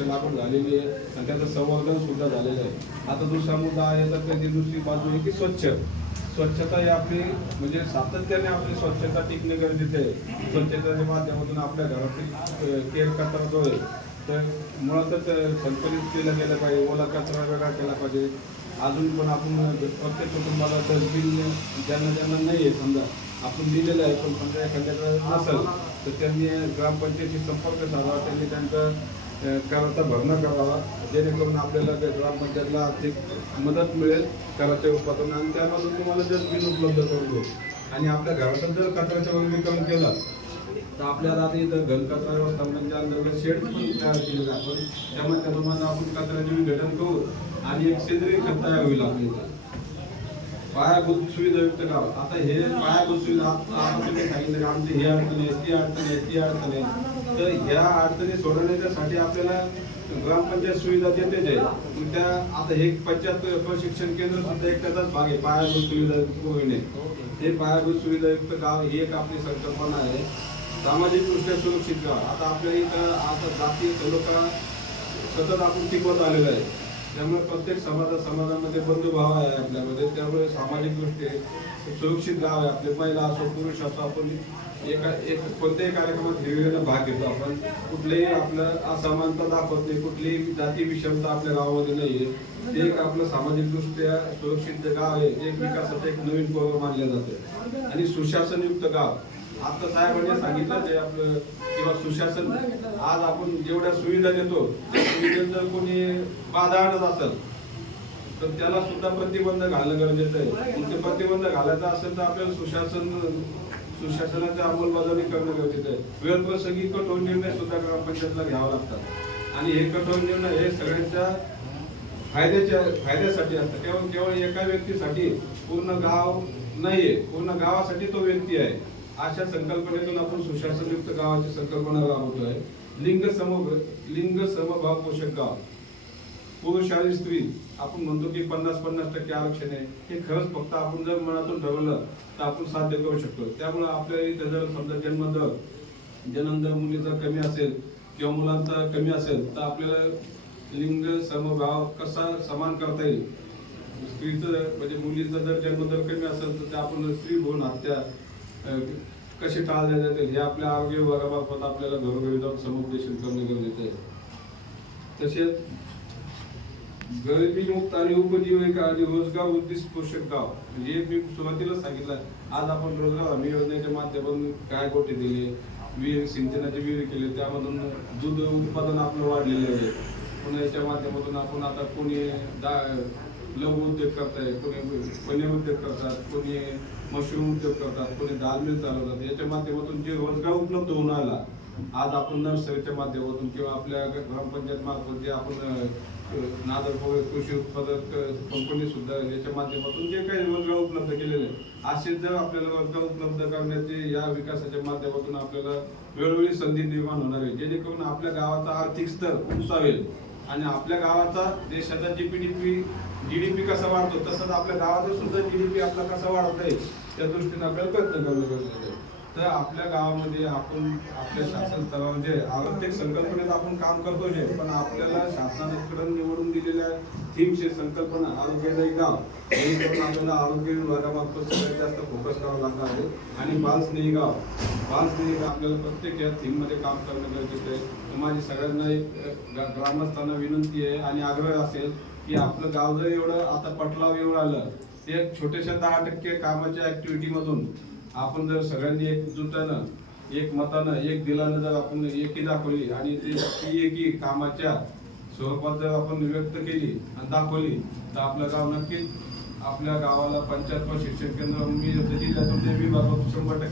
वृक्ष लागवड झालेली आहे आणि त्याचं संवर्धन सुद्धा झालेलं आहे. आता दुसरा मुद्दा आहे तर त्याची दुसरी बाजू आहे की स्वच्छता ही आपली म्हणजे सातत्याने आपली स्वच्छता टिकणे गरजेचे आहे. स्वच्छतेच्या माध्यमातून आपल्या घरातील केर कचरा जो आहे तर मुळातच संकलित केलं गेलं पाहिजे. ओला कचरा वेगळा केला पाहिजे. अजून पण आपण प्रत्येक कुटुंबाला डस्टबिन ज्यांना नाही आहे समजा आपण दिलेलं आहे पण समजा एखाद्याकडे नसेल तर त्यांनी ग्रामपंचायतीशी संपर्क साधावा. त्यांनी त्यांचा कराचा भरणा करावा जेणेकरून आपल्याला ग्रामपंचायतला आर्थिक मदत मिळेल कराच्या उत्पादन आणि त्यामधून तुम्हाला डस्टबिन उपलब्ध करून देऊ. आणि आपल्या घरातच जर कचऱ्याचं वर्गीकरण केलं तर आपल्याला आता इथं घनकचरा व्यवस्थापनाच्या अंतर्गत शेड पण तयार केलेलं आहे. आपण त्यामुळे त्याप्रमाणे आपण कचऱ्याचे विघटन करू आणि एक सेंद्रिय खत तयार होईल आपल्या इथं. पायाभूत सुविधायुक्त गाव. आता हे पायाभूत सुविधा तुम्ही सांगितलं की आमची ही अडचण आहे ती अडचण आहे ती अडचण आहे तर ह्या अडचणी सोडवण्यासाठी आपल्याला ग्रामपंचायत सुविधा देतेच आहे. त्या आता हे पंचायत प्रशिक्षण केंद्र सुद्धा एक त्याचाच भाग आहे पायाभूत सुविधायुक्त होणे. हे पायाभूत सुविधायुक्त गाव ही एक आपली संकल्पना आहे. सामाजिकदृष्ट्या सुरक्षित गाव. आता आपल्या इथं आता जातीय सलोखा सतत आपण टिकवत आलेला आहे. त्यामुळे प्रत्येक समाजामध्ये बंधुभाव आहे आपल्यामध्ये. त्यामुळे सामाजिक दृष्टी सुरक्षित गाव आहे आपले. महिला असो पुरुष असो आपण एक कोणत्याही कार्यक्रमात हिरवीनं भाग घेतो. आपण कुठलेही आपलं असमानता दाखवत नाही. कुठलीही जाती विषमता आपल्या गावामध्ये नाही आहे. ते एक आपलं सामाजिक दृष्ट्या सुरक्षित गाव आहे. एक विकासाचं एक नवीन पर्व मानले जाते. आणि सुशासनयुक्त गाव. आता साहेबांनी सांगितलं ते आपलं किंवा सुशासन आज आपण जेवढ्या सुविधा देतो सुविधेत जर कोणी बाधा आणत असेल तर त्याला सुद्धा प्रतिबंध घालणं गरजेचं आहे. ते प्रतिबंध घालायचा असेल तर आपल्याला सुशासनाची अंमलबजावणी करणं गरजेचं आहे. वेळप्रसंगी कठोर निर्णय सुद्धा ग्रामपंचायतला घ्यावा लागतात आणि हे कठोर निर्णय हे सगळ्यांच्या फायद्यासाठी असतं. केवळ एका व्यक्तीसाठी पूर्ण गाव नाहीये, पूर्ण गावासाठी तो व्यक्ती आहे. अशा संकल्पनेतून आपण सुशासनयुक्त गावाची संकल्पना राबवतोय. लिंग समभाव पोषक गाव. पुरुष आणि स्त्री आपण म्हणतो की 50-50% आरक्षण आहे. हे खरंच फक्त आपण जर मनातून ठरवलं तर आपण साध्य करू शकतो. त्यामुळे आपल्या इथे जर समजा जन्मदर मुलीचा कमी असेल किंवा मुलांचा कमी असेल तर आपल्याला लिंग समभाव कसा समान करता येईल. स्त्रीचं म्हणजे मुलीचा जर जन्मदर कमी असेल तर आपण स्त्री भ्रूण हत्या कसे टाळल्या जातील हे आपल्या आरोग्य विभागामार्फत आपल्याला घरोघरी जाऊन समुपदेशन करणे गरजेचे आहे. तसेच गरिबीमुक्त आणि उपजीविका आणि रोजगार उद्दिष्ट पोषक गाव. म्हणजे मी सुरुवातीला सांगितलं आज आपण रोजगार हमी योजनेच्या माध्यमातून काय गोटे दिले, विहीर सिंचनाचे विहीर केले, त्यामधून दूध उत्पादन आपलं वाढलेलं आहे. पुन्हा याच्या माध्यमातून आपण आता कोणी लघु उद्योग करताय, कोणी पनीर उद्योग करतात, कोणी मशरूम उद्योग करतात, कोणी दाल मिल चालवतात. याच्या माध्यमातून जे रोजगार उपलब्ध होऊन आला आज आपण नर्सरीच्या माध्यमातून किंवा आपल्या ग्रामपंचायत मार्फत जे आपण नादर कृषी उत्पादक कंपनी सुद्धा याच्या माध्यमातून जे काही रोजगार उपलब्ध केलेले असे जर आपल्याला रोजगार उपलब्ध करण्याचे या विकासाच्या माध्यमातून आपल्याला वेळोवेळी संधी निर्माण होणार आहे. जेणेकरून आपल्या गावाचा आर्थिक स्तर उंचावेल आणि आपल्या गावाचा देशाचा जीडीपी कसा वाढतो तसंच आपल्या गावाचा सुद्धा जीडीपी आपला कसा वाढवता येईल त्या दृष्टीने आपल्याला प्रयत्न करणं गरजेचं आहे. तर आपल्या गावामध्ये आपण आपल्या शासन स्तरावर जे आरोग्य संकल्पनेत आपण काम करतो जे पण आपल्याला शासनाकडे निवडून दिलेल्या थीमचे संकल्पना आरोग्यदायी गाव जेणेकरून आपल्याला आरोग्य विभागामार्फत सगळ्यात जास्त फोकस करावा लागणार आहे. आणि बालस्नेही गाव आपल्याला प्रत्येक या थीममध्ये काम करणं गरजेचं आहे. माझी सगळ्यांना एक ग्रामस्थांना विनंती आहे आणि आग्रह असेल की आपलं गाव जर एवढं आता पटलाव येऊन आलं ते छोट्याशा 10% कामाच्या ऍक्टिव्हिटी मधून आपण जर सगळ्यांनी एकजुटानं एक मतानं एक दिलानं जर आपण एकी दाखवली आणि ती एकी कामाच्या स्वरूपात जर आपण व्यक्त केली आणि दाखवली तर आपलं गाव नक्कीच आपल्या गावाला पंचायत प्रशिक्षण केंद्र मी जिल्ह्यातून विभागात 100%